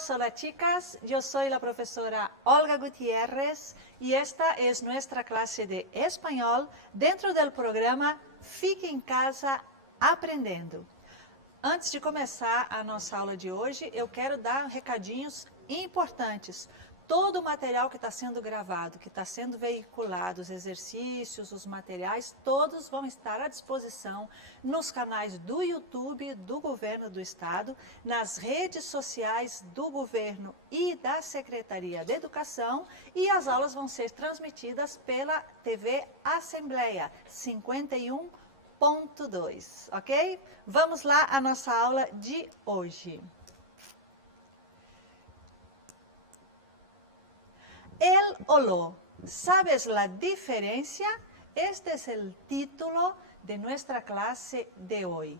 chicos, hola chicas, yo soy la profesora Olga Gutiérrez y esta es nuestra clase de español dentro del programa Fique em Casa Aprendendo. Antes de começar a nossa aula de hoje, eu quero dar recadinhos importantes. Todo o material que está sendo gravado, que está sendo veiculado, os exercícios, os materiais, todos vão estar à disposição nos canais do YouTube do Governo do Estado, nas redes sociais do Governo e da Secretaria de Educação, e as aulas vão ser transmitidas pela TV Assembleia 51.2, ok? Vamos lá à nossa aula de hoje. El o lo, ¿sabes la diferencia? Este es el título de nuestra clase de hoy.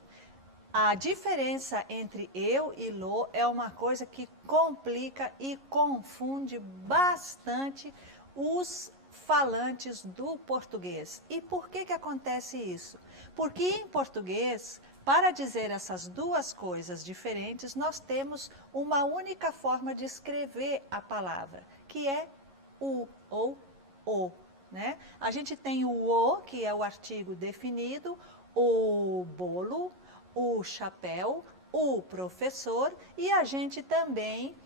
A diferença entre eu e lo é uma coisa que complica e confunde bastante os falantes do português. E por que acontece isso? Porque em português, para dizer essas duas coisas diferentes, nós temos uma única forma de escrever a palavra, que é o ou o, né? A gente tem o, que é o artigo definido, o bolo, o chapéu, o professor, e a gente também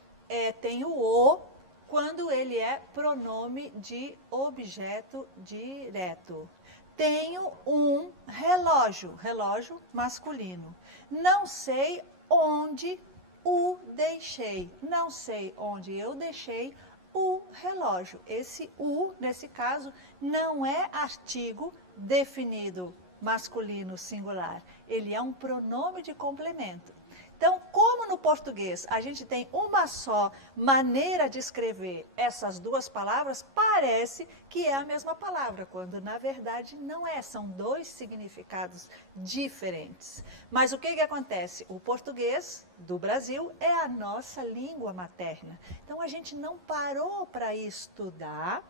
tem o quando ele é pronome de objeto direto. Tenho um relógio, relógio masculino. Não sei onde o deixei. Não sei onde eu deixei o relógio. Esse o, nesse caso, não é artigo definido masculino singular. Ele é um pronome de complemento. Então, como no português a gente tem uma só maneira de escrever essas duas palavras, parece que é a mesma palavra, quando na verdade não é, são dois significados diferentes. Mas o que acontece? O português do Brasil é a nossa língua materna. Então, a gente não parou para estudar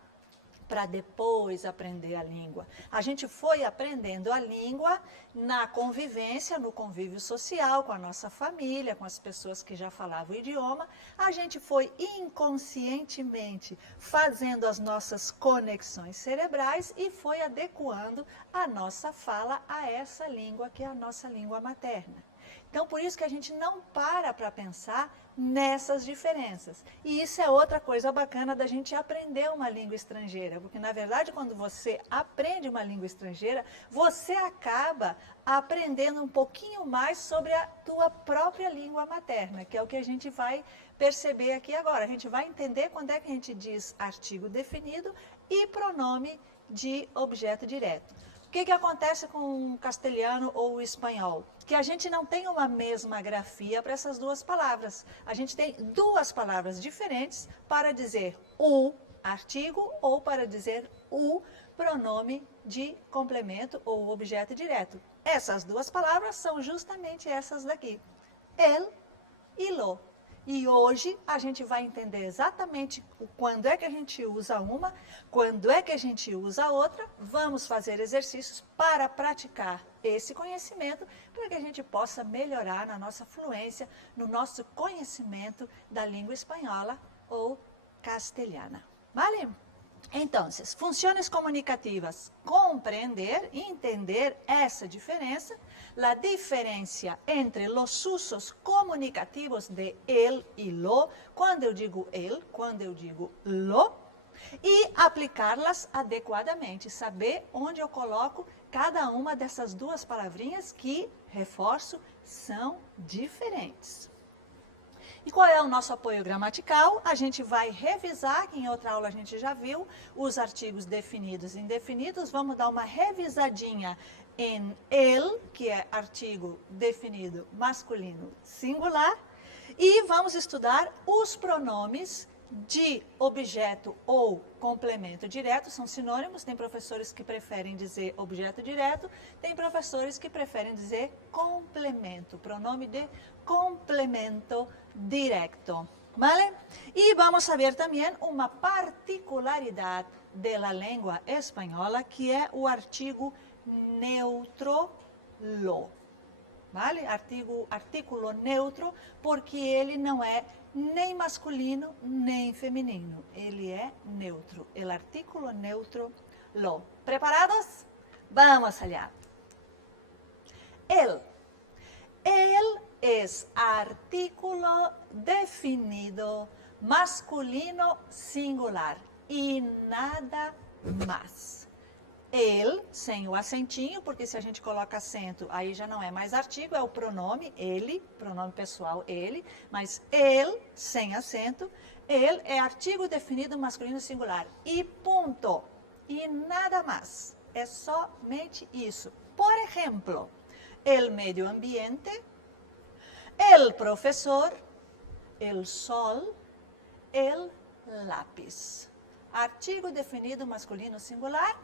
para depois aprender a língua. A gente foi aprendendo a língua na convivência, no convívio social, com a nossa família, com as pessoas que já falavam o idioma. A gente foi inconscientemente fazendo as nossas conexões cerebrais e foi adequando a nossa fala a essa língua que é a nossa língua materna. Então, por isso que a gente não para pensar nessas diferenças. E isso é outra coisa bacana da gente aprender uma língua estrangeira, porque, na verdade, quando você aprende uma língua estrangeira, você acaba aprendendo um pouquinho mais sobre a tua própria língua materna, que é o que a gente vai perceber aqui agora. A gente vai entender quando é que a gente diz artigo definido e pronome de objeto direto. O que acontece com o castelhano ou o espanhol? Que a gente não tem uma mesma grafia para essas duas palavras. A gente tem duas palavras diferentes para dizer o artigo ou para dizer o pronome de complemento ou objeto direto. Essas duas palavras são justamente essas daqui, el e lo. E hoje a gente vai entender exatamente quando é que a gente usa uma, quando é que a gente usa a outra. Vamos fazer exercícios para praticar esse conhecimento, para que a gente possa melhorar na nossa fluência, no nosso conhecimento da língua espanhola ou castelhana. Vale? Então, funções comunicativas, compreender, entender essa diferença, a diferença entre os usos comunicativos de el e lo, quando eu digo el, quando eu digo lo, e aplicá-las adequadamente, saber onde eu coloco cada uma dessas duas palavrinhas que, reforço, são diferentes. E qual é o nosso apoio gramatical? A gente vai revisar, que em outra aula a gente já viu, os artigos definidos e indefinidos. Vamos dar uma revisadinha em el, que é artigo definido masculino singular. E vamos estudar os pronomes de objeto ou complemento direto, são sinônimos. Tem professores que preferem dizer objeto direto, tem professores que preferem dizer complemento, pronome de complemento direto. ¿Vale? E vamos saber também uma particularidade da língua espanhola, que é o artigo neutro lo. vale? Artículo neutro, porque ele não é nem masculino nem feminino. Ele é neutro. O artículo neutro, lo. ¿Preparados? Vamos allá. El. El es artículo definido masculino singular e nada mais. El, sem o acentinho, porque se a gente coloca acento, aí já não é mais artigo, é o pronome, ele, pronome pessoal, ele, mas el, sem acento, el é artigo definido masculino singular e ponto, e nada mais, é somente isso. Por exemplo, el medio ambiente, el professor, el sol, el lápis. Artigo definido masculino singular,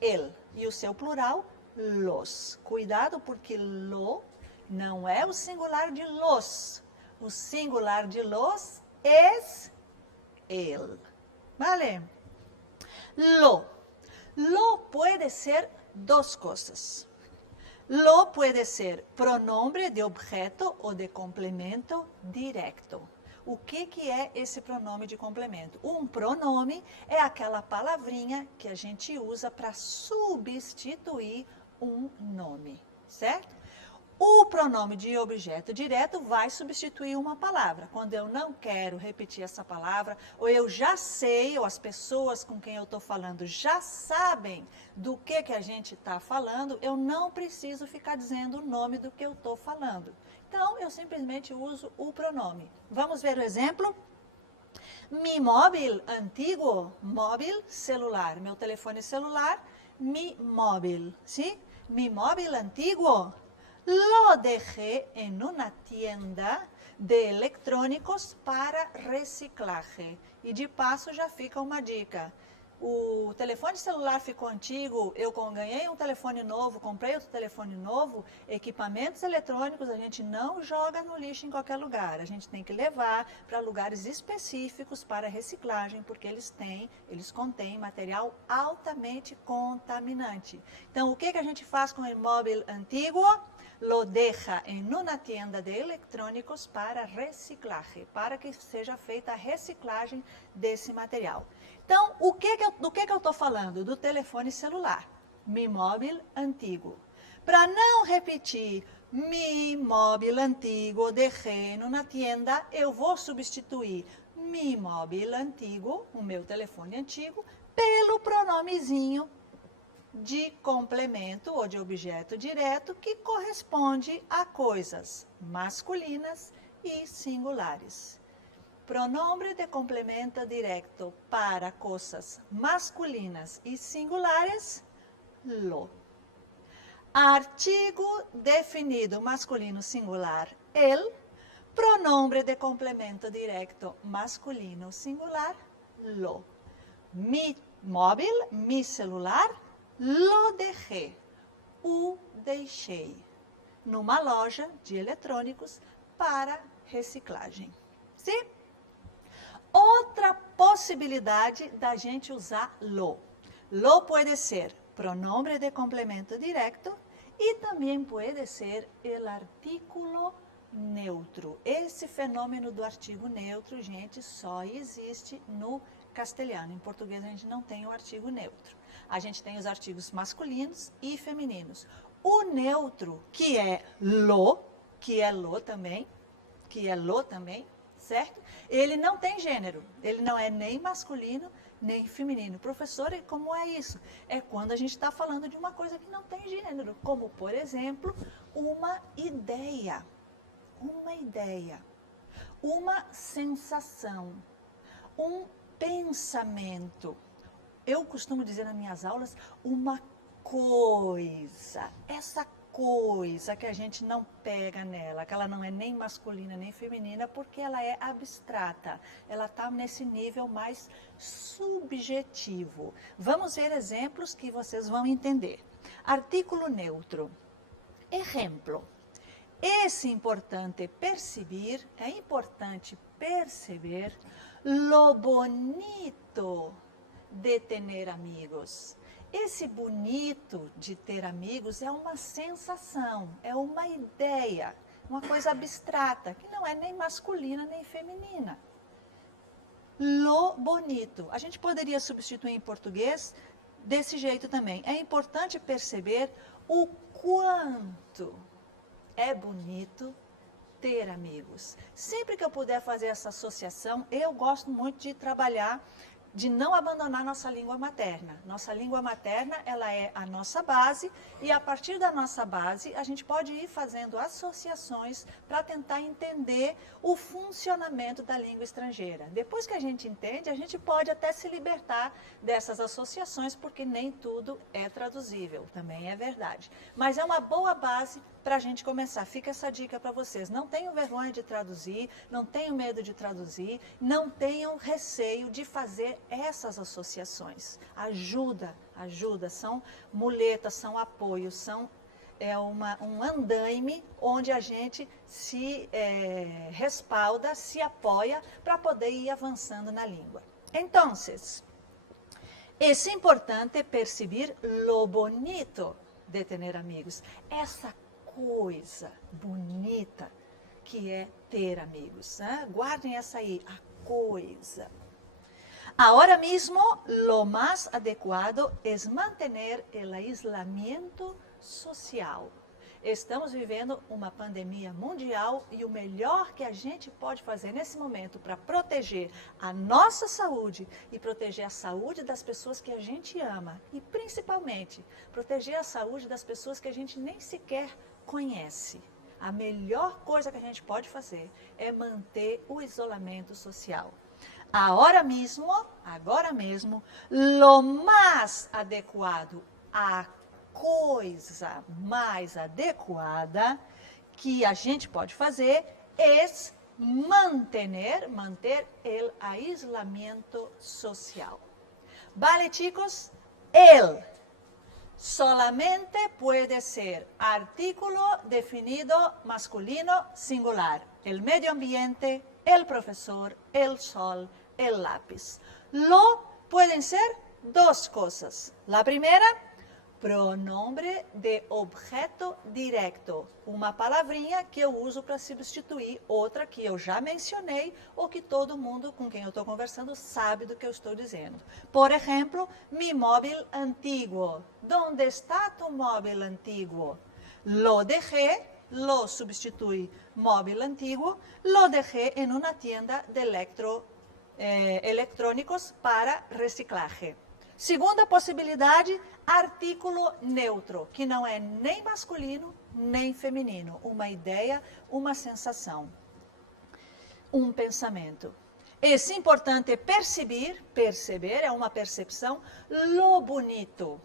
el. E o seu plural, los. Cuidado porque lo não é o singular de los. O singular de los é el. Vale? Lo. Lo pode ser duas coisas. Lo puede ser pronombre de objeto ou de complemento direto. O que é esse pronome de complemento? Um pronome é aquela palavrinha que a gente usa para substituir um nome, certo? O pronome de objeto direto vai substituir uma palavra. Quando eu não quero repetir essa palavra, ou eu já sei, ou as pessoas com quem eu estou falando já sabem do que a gente está falando, eu não preciso ficar dizendo o nome do que eu estou falando. Então, eu simplesmente uso o pronome. Vamos ver o exemplo? Mi móvil antigo, móvil, celular. Meu telefone celular, mi móvil, ¿sí? Mi móvil antigo. Lo dejé en una tienda de electrónicos para reciclaje. E de passo já fica uma dica. O telefone celular ficou antigo, eu ganhei um telefone novo, comprei outro telefone novo, equipamentos eletrônicos a gente não joga no lixo em qualquer lugar. A gente tem que levar para lugares específicos para reciclagem, porque eles contêm material altamente contaminante. Então, o que a gente faz com o móvel antigo? Lo deja en una tienda de electrónicos para reciclaje, para que seja feita a reciclagem desse material. Então, do que eu estou falando? Do telefone celular, mi móvil antigo. Para não repetir, mi móvil antigo dejé en una tienda, eu vou substituir mi móvil antigo, o meu telefone antigo, pelo pronomezinho de complemento ou de objeto direto que corresponde a coisas masculinas e singulares. Pronombre de complemento direto para coisas masculinas e singulares, lo. Artigo definido masculino singular, el. Pronombre de complemento direto masculino singular, lo. Mi móvel, mi celular, lo dejé, o deixei, numa loja de eletrônicos para reciclagem. Sim? Outra possibilidade da gente usar lo. Lo pode ser pronombre de complemento direto e também pode ser o artículo neutro. Esse fenômeno do artigo neutro, gente, só existe no castelhano. Em português a gente não tem o artigo neutro. A gente tem os artigos masculinos e femininos. O neutro, que é lo também, certo? Ele não tem gênero, ele não é nem masculino, nem feminino. Professor, e como é isso? É quando a gente está falando de uma coisa que não tem gênero, como, por exemplo, uma ideia, uma sensação, um pensamento. Eu costumo dizer nas minhas aulas, uma coisa. Essa coisa que a gente não pega nela, que ela não é nem masculina nem feminina, porque ela é abstrata. Ela está nesse nível mais subjetivo. Vamos ver exemplos que vocês vão entender. Artículo neutro. Exemplo. É importante perceber lo bonito de tener amigos. esse bonito de ter amigos é uma sensação, é uma ideia, uma coisa abstrata, que não é nem masculina nem feminina. Lo bonito. A gente poderia substituir em português desse jeito também. É importante perceber o quanto é bonito ter amigos. Sempre que eu puder fazer essa associação, eu gosto muito de trabalhar, de não abandonar nossa língua materna. Nossa língua materna, ela é a nossa base, e a partir da nossa base, a gente pode ir fazendo associações para tentar entender o funcionamento da língua estrangeira. Depois que a gente entende, a gente pode até se libertar dessas associações, porque nem tudo é traduzível, também é verdade. Mas é uma boa base para a gente começar. Fica essa dica para vocês. Não tenham vergonha de traduzir, não tenham medo de traduzir, não tenham receio de fazer essas associações. Ajuda, são muletas, são apoios, são um andaime onde a gente se respalda, se apoia para poder ir avançando na língua. Então, é importante perceber lo bonito de ter amigos. Essa coisa bonita que é ter amigos. Né? Guardem essa aí, a coisa. Ahora mismo, lo más adecuado es mantener el aislamiento social. Estamos vivendo uma pandemia mundial e o melhor que a gente pode fazer nesse momento para proteger a nossa saúde e proteger a saúde das pessoas que a gente ama e principalmente proteger a saúde das pessoas que a gente nem sequer conhece. A melhor coisa que a gente pode fazer é manter o isolamento social. Agora mesmo, lo mais adequado, a coisa mais adequada que a gente pode fazer é manter o aislamiento social. Vale, chicos? El solamente puede ser artículo definido masculino singular. El medio ambiente, el profesor, el sol, el lápiz. Lo pueden ser dos cosas. La primera, pronombre de objeto directo. Uma palavrinha que eu uso para substituir outra que eu já mencionei ou que todo mundo com quem eu estou conversando sabe do que eu estou dizendo. Por exemplo, mi móvil antiguo. ¿Dónde está tu móvil antiguo? Lo dejé, lo substitui móvil antiguo, lo dejé en una tienda de electrónicos para reciclaje. Segunda possibilidade, artículo neutro, que não é nem masculino nem feminino. Uma ideia, uma sensação, um pensamento. É importante perceber é uma percepção, lo bonito,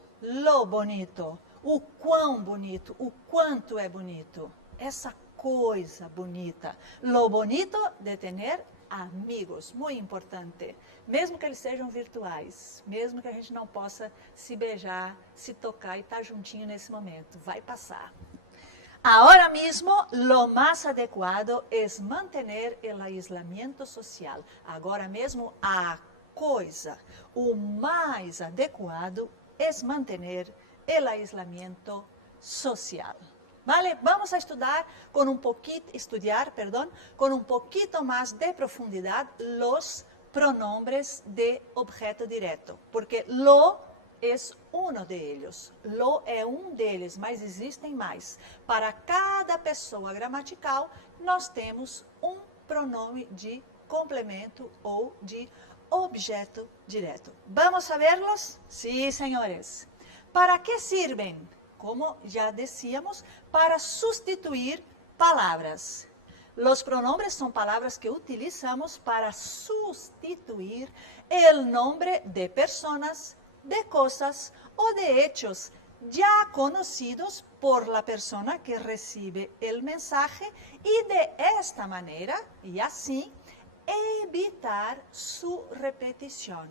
o quão bonito, o quanto é bonito. Essa coisa bonita. Lo bonito de ter amigos, muito importante. Mesmo que eles sejam virtuais, mesmo que a gente não possa se beijar, se tocar e estar juntinho nesse momento, vai passar. Agora mesmo, lo mais adequado é manter o aislamiento social. Agora mesmo, a coisa, o mais adequado é manter o aislamiento social. Vale? Vamos a estudiar con un poquito más de profundidad los pronombres de objeto directo, porque lo es uno de ellos. Lo é um deles, mas existem mais. Para cada pessoa gramatical, nós temos um pronome de complemento ou de objeto direto. Vamos a verlos? Sí, señores. ¿Para qué sirven? Como já decíamos, para sustituir palavras. Los pronombres são palavras que utilizamos para sustituir el nombre de personas, de cosas o de hechos ya conocidos por la persona que recibe el mensaje y de esta manera, y así, evitar su repetición.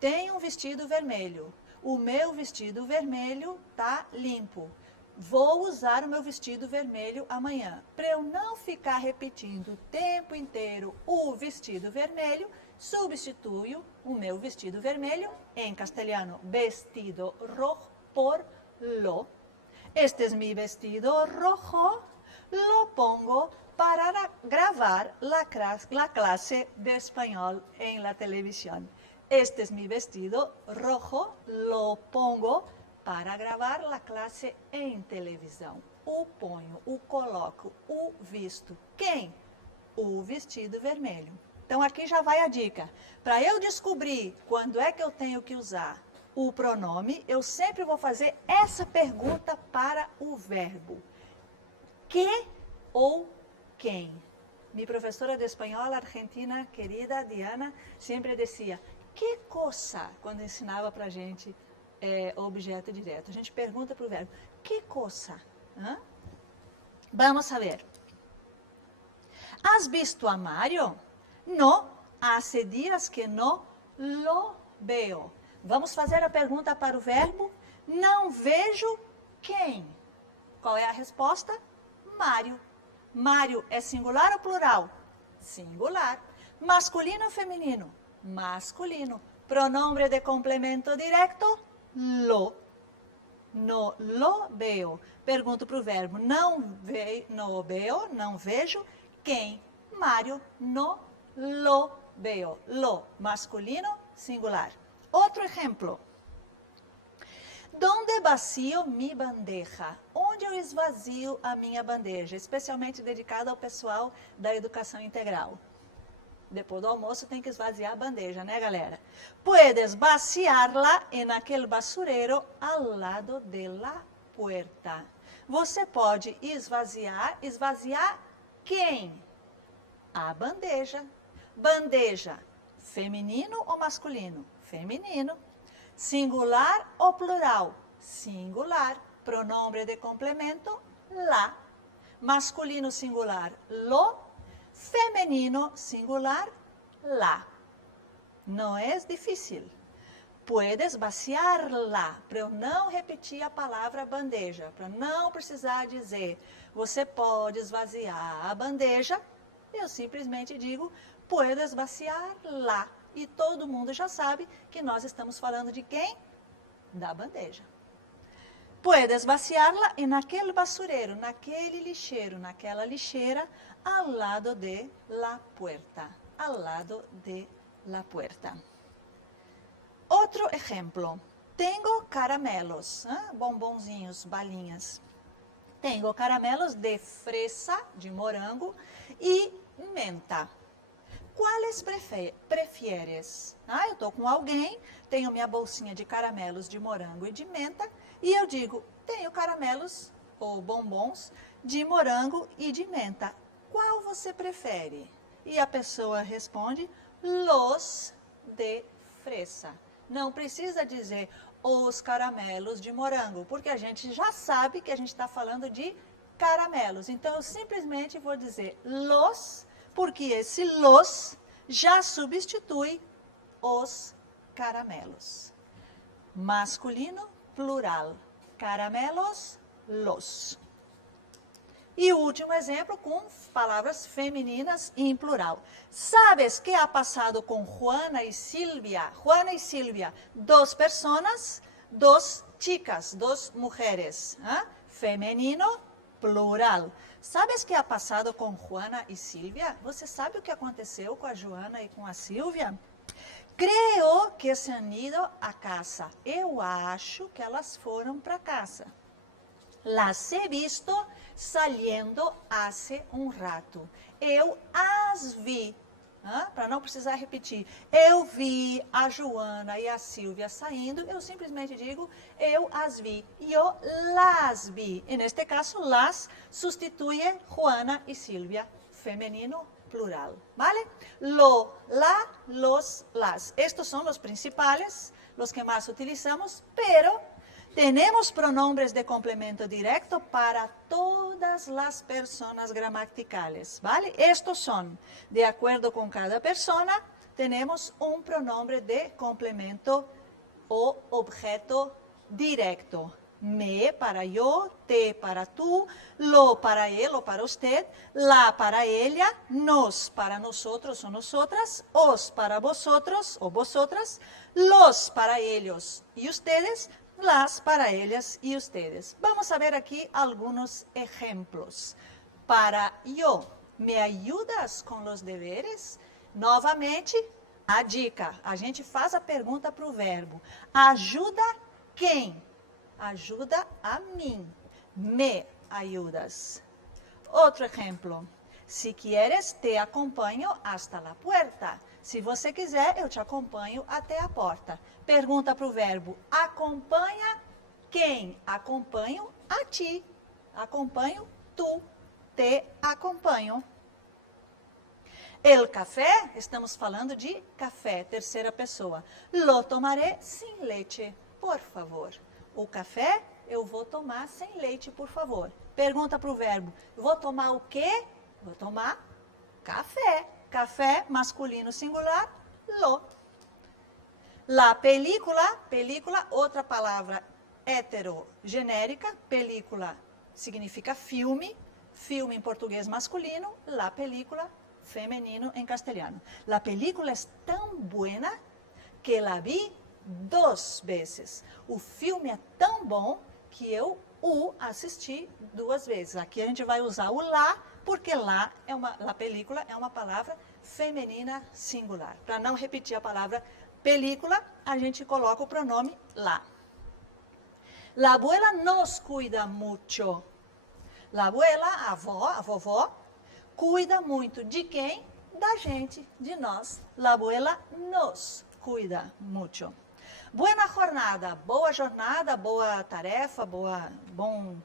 Tenho um vestido vermelho. O meu vestido vermelho está limpo. vou usar o meu vestido vermelho amanhã. Para eu não ficar repetindo o tempo inteiro o vestido vermelho, substituo o meu vestido vermelho, em castelhano, vestido rojo, por lo. Este es mi vestido rojo, lo pongo para grabar la clase de español en la televisión. Este es mi vestido rojo, lo pongo para gravar la clase em televisão. O ponho, o coloco, o visto. Quem? O vestido vermelho. Então, aqui já vai a dica. Para eu descobrir quando é que eu tenho que usar o pronome, eu sempre vou fazer essa pergunta para o verbo. Que ou quem? Minha professora de espanhol argentina, querida Diana, sempre dizia, que cosa? Quando ensinava para a gente objeto direto. A gente pergunta para o verbo, que cosa? Hã? Vamos a ver. ¿Has visto a Mario? No, hace días que no lo veo. Vamos fazer a pergunta para o verbo, não vejo quem? Qual é a resposta? Mário. Mário é singular ou plural? Singular. Masculino ou feminino? Masculino. Pronombre de complemento direto? Lo. No lo veo. Pergunto para o verbo, não veo, não vejo. Quem? Mário, no lo veo. Lo, masculino, singular. Outro exemplo. Donde vacío mi bandeja? Onde eu esvazio a minha bandeja? Especialmente dedicada ao pessoal da educação integral. Depois do almoço tem que esvaziar a bandeja, né, galera? Puedes vaciarla en aquel basurero al lado de la puerta. Você pode esvaziar quem? A bandeja. Bandeja, feminino ou masculino? Feminino. Singular ou plural? Singular. Pronombre de complemento, la. Masculino singular, lo. Feminino singular, la. Não é difícil. Puedes vaciarla, para eu não repetir a palavra bandeja, para não precisar dizer, você pode esvaziar a bandeja, eu simplesmente digo, puedes vaciarla. E todo mundo já sabe que nós estamos falando de quem? Da bandeja. Puedes vaciarla en aquel basurero, naquele lixeiro, naquela lixeira, ao lado de la puerta. Ao lado de la puerta. Outro exemplo. Tengo caramelos, bombonzinhos, balinhas. Tengo caramelos de fresa, de morango, e menta. Quais prefieres? Eu estou com alguém, tenho minha bolsinha de caramelos de morango e de menta, e eu digo, tenho caramelos ou bombons de morango e de menta. Qual você prefere? E a pessoa responde, los de fresa. Não precisa dizer os caramelos de morango, porque a gente já sabe que a gente está falando de caramelos. Então, eu simplesmente vou dizer los, porque esse los já substitui os caramelos. Masculino, plural. Caramelos, los. E o último exemplo com palavras femininas em plural. ¿Sabes qué ha pasado con Juana y Silvia? Juana y Silvia, dos personas, dos chicas, dos mujeres. Feminino, plural. ¿Sabes qué ha pasado com Juana y Silvia? Você sabe o que aconteceu com a Joana e com a Silvia? Creo que se han ido a casa. Eu acho que elas foram para casa. Las he visto saliendo hace un rato. Eu as vi. Para não precisar repetir. Eu vi a Joana e a Silvia saindo. Eu simplesmente digo, eu as vi. Eu las vi. E neste caso, las sustituye Juana y Silvia. Femenino, plural. ¿Vale? Lo, la, los, las. Estos son los principales, los que más utilizamos, pero tenemos pronombres de complemento directo para todas las personas gramaticales, ¿vale? Estos son, de acuerdo con cada persona, tenemos un pronombre de complemento o objeto directo. Me para yo, te para tú, lo para él o para usted, la para ella, nos para nosotros o nosotras, os para vosotros o vosotras, los para ellos y ustedes, las para ellas y ustedes. Vamos a ver aqui algunos ejemplos. Para yo, ¿me ayudas com os deveres? Novamente, a dica. A gente faz a pergunta para o verbo. Ajuda quem? Ajuda a mim. Me ayudas. Outro exemplo. Si quieres, te acompanho hasta la puerta. Se você quiser, eu te acompanho até a porta. Pergunta para o verbo. Acompanha quem? Acompanho a ti. Acompanho tu. Te acompanho. El café, estamos falando de café, terceira pessoa. Lo tomaré sem leite, por favor. O café eu vou tomar sem leite, por favor. Pergunta para o verbo, vou tomar o quê? Vou tomar café. Café, masculino singular, lo. La película, outra palavra heterogenérica. Película significa filme. Filme em português masculino. La película femenino em castelhano. La película é tão buena que la vi 2 vezes. O filme é tão bom que eu o assisti 2 vezes. Aqui a gente vai usar o lá, porque lá la película é uma palavra feminina singular. Para não repetir a palavra película, a gente coloca o pronome lá. La abuela nos cuida mucho. La abuela, a avó, a vovó, cuida muito de quem? Da gente, de nós. La abuela nos cuida mucho. Buena jornada, boa tarefa, bom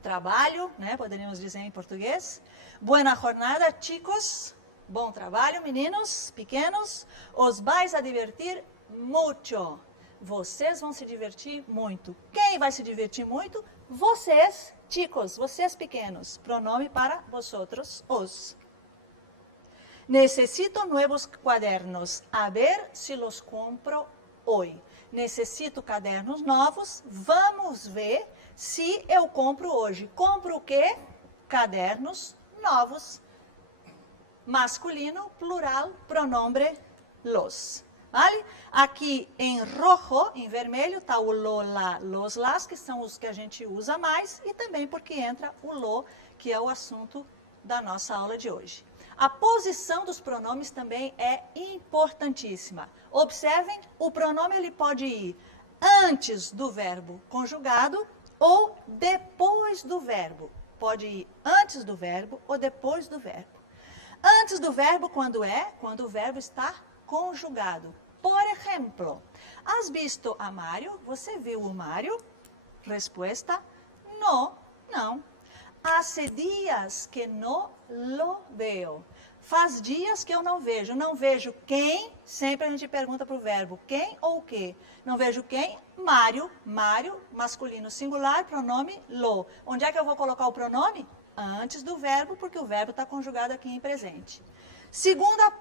trabalho, né? Poderíamos dizer em português. Buena jornada, chicos. Bom trabalho, meninos pequenos. Os vais a divertir mucho. Vocês vão se divertir muito. Quem vai se divertir muito? Vocês, chicos, vocês pequenos. Pronome para vosotros, os. Necesito nuevos cuadernos. A ver se los compro hoy. Necessito cadernos novos. Vamos ver se eu compro hoje. Compro o quê? Cadernos novos. Masculino, plural, pronombre los. Vale? Aqui em rojo, em vermelho, está o lo, la, los, las, que são os que a gente usa mais, e também porque entra o lo, que é o assunto da nossa aula de hoje. A posição dos pronomes também é importantíssima. Observem, o pronome ele pode ir antes do verbo conjugado ou depois do verbo. Pode ir antes do verbo ou depois do verbo. Antes do verbo, quando o verbo está conjugado. Por exemplo, has visto a Mário? Você viu o Mário? Resposta, no, não. Hace dias que no lo veo. Faz dias que eu não vejo. Não vejo quem? Sempre a gente pergunta para o verbo quem ou o quê. Não vejo quem? Mário. Mário, masculino singular, pronome lo. Onde é que eu vou colocar o pronome? Antes do verbo, porque o verbo está conjugado aqui em presente. Segunda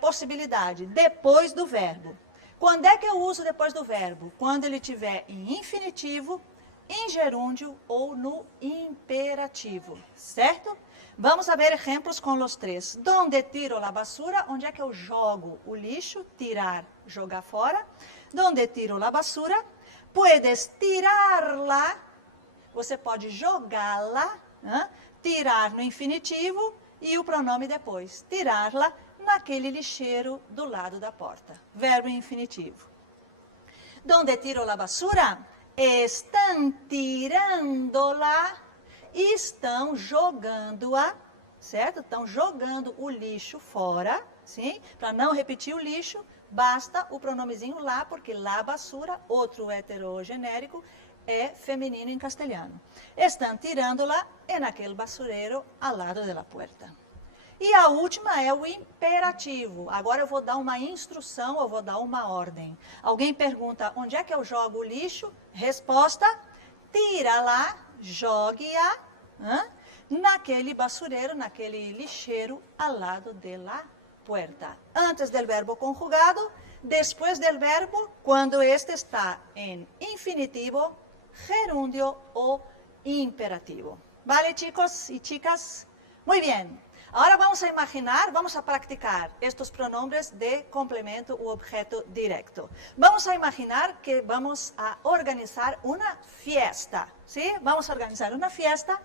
possibilidade, depois do verbo. Quando é que eu uso depois do verbo? Quando ele estiver em infinitivo, em gerúndio ou no imperativo, certo? Vamos ver exemplos com os 3. Donde tiro la basura? Onde é que eu jogo o lixo? Tirar, jogar fora. Donde tiro la basura? Puedes tirarla. Você pode jogá-la. Tirar no infinitivo e o pronome depois. Tirá-la naquele lixeiro do lado da porta. Verbo infinitivo. Donde tiro la basura? Estão tirando-la. Estão jogando-a, certo? Estão jogando o lixo fora, sim? Para não repetir o lixo, basta o pronomezinho lá, porque la basura, outro heterogenérico, é feminino em castelhano. Estão tirando-la en aquel basureiro ao lado da porta. E a última é o imperativo. Agora eu vou dar uma instrução, eu vou dar uma ordem. Alguém pergunta, onde é que eu jogo o lixo? Resposta, tira-la, jogue-a naquele basureiro, naquele lixeiro ao lado da porta. Antes do verbo conjugado, depois do verbo, quando este está em infinitivo, gerundio o imperativo. ¿Vale, chicos y chicas? Muy bien. Ahora vamos a imaginar, vamos a practicar estos pronombres de complemento u objeto directo. Vamos a imaginar que vamos a organizar uma fiesta, ¿sí? Vamos a organizar uma fiesta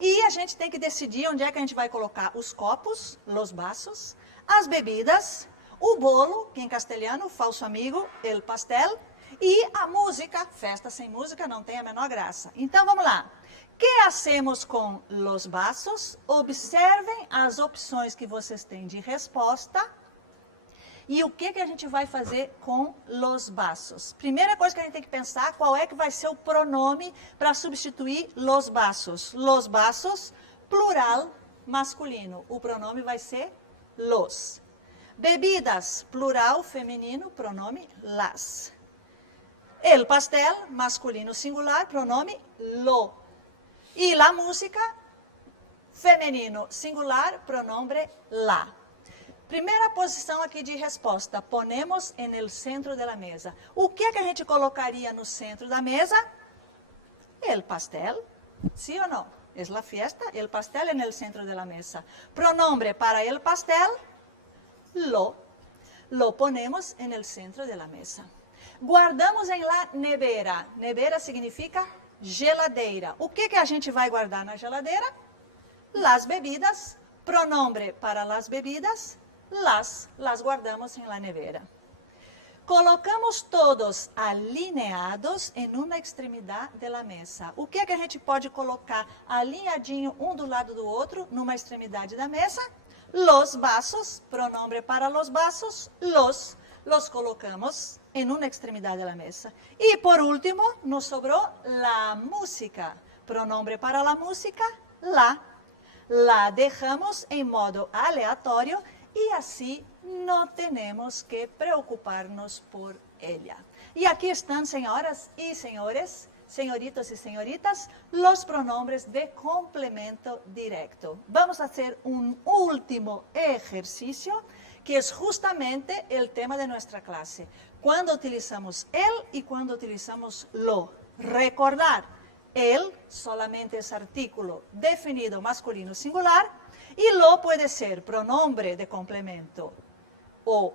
e a gente tem que decidir onde é que a gente vai colocar os copos, los vasos, as bebidas, o bolo, que em castelhano, falso amigo, el pastel, e a música. Festa sem música não tem a menor graça. Então, vamos lá. O que hacemos com los vasos? Observem as opções que vocês têm de resposta. E o que a gente vai fazer com los vasos? Primeira coisa que a gente tem que pensar, qual é que vai ser o pronome para substituir los vasos? Los vasos, plural, masculino. O pronome vai ser los. Bebidas, plural, feminino, pronome las. El pastel, masculino, singular, pronome lo. E la música, feminino, singular, pronombre la. Primeira posição aqui de resposta, ponemos en el centro de la mesa. O que a gente colocaria no centro da mesa? El pastel, ¿sí o no? Es la fiesta, el pastel en el centro de la mesa. Pronombre para el pastel, lo. Lo ponemos en el centro de la mesa. Guardamos em la nevera. Nevera significa geladeira. O que a gente vai guardar na geladeira? Las bebidas. Pronombre para las bebidas, las guardamos em la nevera. Colocamos todos alineados em uma extremidade da mesa. O que a gente pode colocar alinhadinho um do lado do outro numa extremidade da mesa? Los vasos. Pronombre para los vasos, los colocamos en una extremidad de la mesa. Y por último, nos sobró la música. Pronombre para la música, la. La dejamos en modo aleatorio y así no tenemos que preocuparnos por ella. Y aquí están, señoras y señores, señoritos y señoritas, los pronombres de complemento directo. Vamos a hacer un último ejercicio que es justamente el tema de nuestra clase. Cuando utilizamos el y cuando utilizamos lo. Recordar, el solamente es artículo definido masculino singular y lo puede ser pronombre de complemento o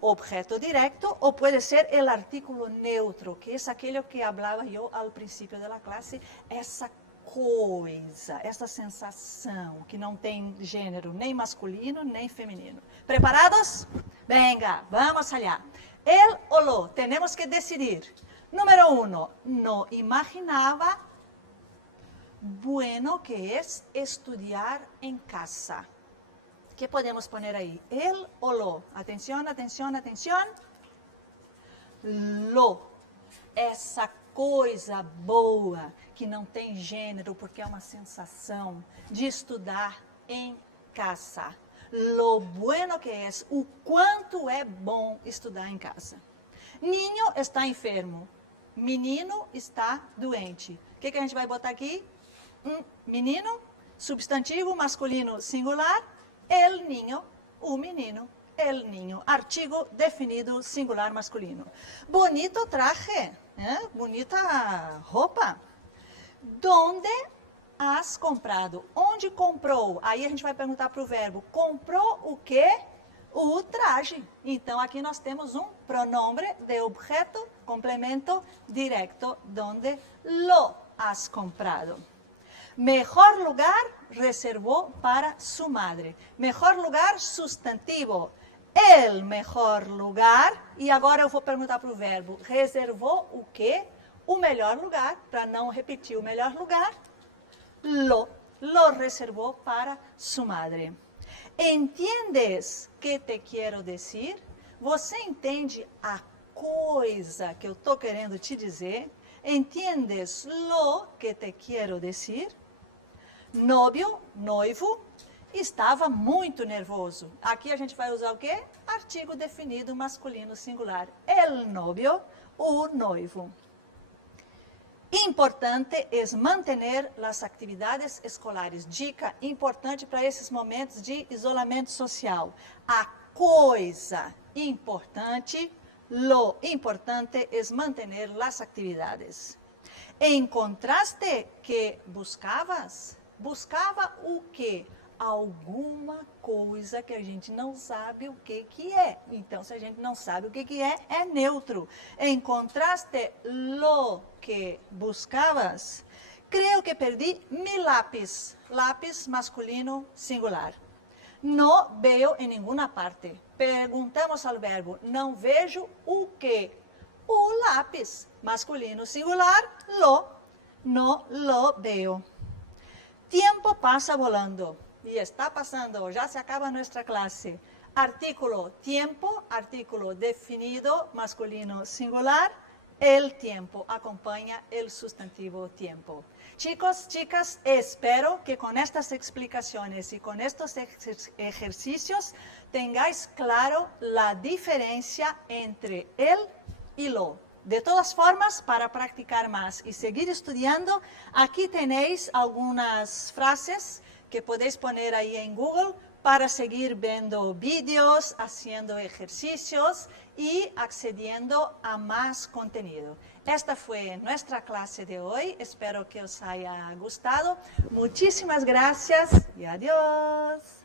objeto directo o puede ser el artículo neutro, que es aquello que hablaba yo al principio de la clase, essa coisa, essa sensação que não tem gênero nem masculino nem feminino. ¿Preparados? Venga, vamos allá. El o lo, tenemos que decidir. Número 1, no imaginaba bueno que es estudiar en casa. ¿Qué podemos poner ahí? El o lo. Atención, atención, atención. Lo. Essa coisa boa, que não tem gênero, porque é uma sensação de estudar em casa. Lo bueno que es, o quanto é bom estudar em casa. Niño está enfermo. Menino está doente. O que a gente vai botar aqui? Menino, substantivo masculino singular, el niño, o menino, el niño. Artigo definido singular masculino. Bonito traje, bonita roupa. Donde has comprado? Onde comprou? Aí a gente vai perguntar para o verbo. Comprou o quê? O traje. Então, aqui nós temos um pronombre de objeto, complemento directo, donde lo has comprado. Mejor lugar reservó para su madre. Mejor lugar, substantivo. El mejor lugar. E agora eu vou perguntar para o verbo. Reservou o quê? O melhor lugar. Para não repetir o melhor lugar. Lo reservó para su madre. ¿Entiendes que te quero dizer? Você entende a coisa que eu estou querendo te dizer? ¿Entiendes lo que te quero dizer? Novio, noivo, estava muito nervoso. Aqui a gente vai usar o quê? Artigo definido masculino singular. El novio, o noivo. Importante é manter as atividades escolares. Dica importante para esses momentos de isolamento social. A coisa importante, lo importante é manter as atividades. Encontraste que buscavas? Buscava o quê? Alguma coisa que a gente não sabe o que é. Então, se a gente não sabe o que é, é neutro. Encontraste lo que buscavas? Creio que perdi mi lápis. Lápis masculino singular. Não vejo em nenhuma parte. Perguntamos ao verbo, não vejo o quê? O lápis. Masculino singular, lo. No lo veo. Tiempo pasa volando. Y está pasando, ya se acaba nuestra clase. Artículo tiempo, artículo definido, masculino singular. El tiempo acompaña el sustantivo tiempo. Chicos, chicas, espero que con estas explicaciones y con estos ejercicios tengáis claro la diferencia entre el y lo. De todas formas, para practicar más y seguir estudiando, aquí tenéis algunas frases que podéis poner ahí en Google para seguir viendo vídeos, haciendo ejercicios y accediendo a más contenido. Esta fue nuestra clase de hoy. Espero que os haya gustado. Muchísimas gracias y adiós.